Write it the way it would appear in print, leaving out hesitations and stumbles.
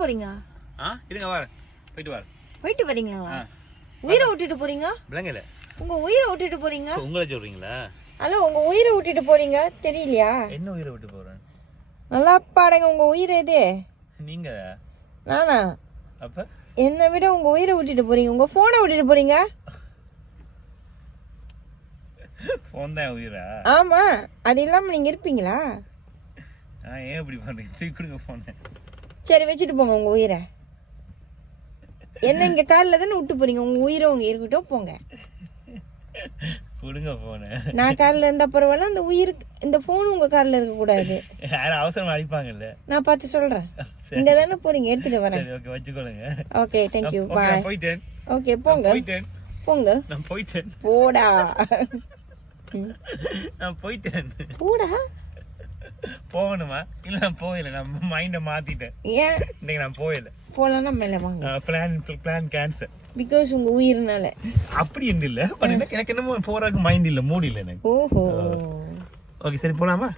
போறீங்க? இருங்க வரேன். போயிட்டு வரேன். போயிட்டு வரீங்களா? உயிரை விட்டுட்டு போறீங்க? விளங்கல. உங்க உயிரை விட்டுட்டு போறீங்க? உங்களை சொல்றீங்களா? ஹலோ, உங்க உயிரை விட்டுட்டு போறீங்க தெரியலையா? என்ன உயிரை விட்டு போறேன்? நல்லா பாடுங்க. உங்க உயிர் எது? நீங்க. நானா? அப்ப என்னை விட உங்க உயிரை விட்டுட்டு போறீங்க. உங்க போனை விட்டுட்டு போறீங்க. போன் தான் உயிரா? ஆமா, அது இல்லாம நீங்க இருப்பீங்களா? ஏன் இப்படி பண்றீங்க? தூக்கி கொடுங்க போன. சரி, வச்சுட்டு போங்க உங்க உயிரை. என்ன இங்க காலில் தானே விட்டு போறீங்க. உங்க உயிரை உங்க இருக்கட்டும், போங்க. கொடுங்க போன. நான் காலில் இருந்த பரவாயில்ல, அந்த உயிருக்கு இந்த போன் உங்க காலில் இருக்க கூடாது. யாரும் அவசரம் அடிப்பாங்கல்ல. நான் பார்த்து சொல்றேன். இங்க தானே போறீங்க, எடுத்துட்டு வரேன். ஓகே, வச்சுக்கோங்க. ஓகே, தேங்க் யூ, பாய். போயிட்டேன். ஓகே, போங்க. போங்க. நான் போயிட்டேன். போடா. நான் போயிட்டேன். போடா. போகணுமா? இல்ல நான் போயில. நான் மைண்ட மாத்திட்டேன். ஏன் இன்னைக்கு நான் போயில. போலன்னா மேல வாங்க. Plan cancel. பிகாஸ் உங்க உயிர்னால. அப்படி இல்ல. பட் எனக்கு என்னமோ போறதுக்கு மைண்ட் இல்ல, மூட் இல்ல எனக்கு. ஓஹோ. ஓகே, சரி போலாமா?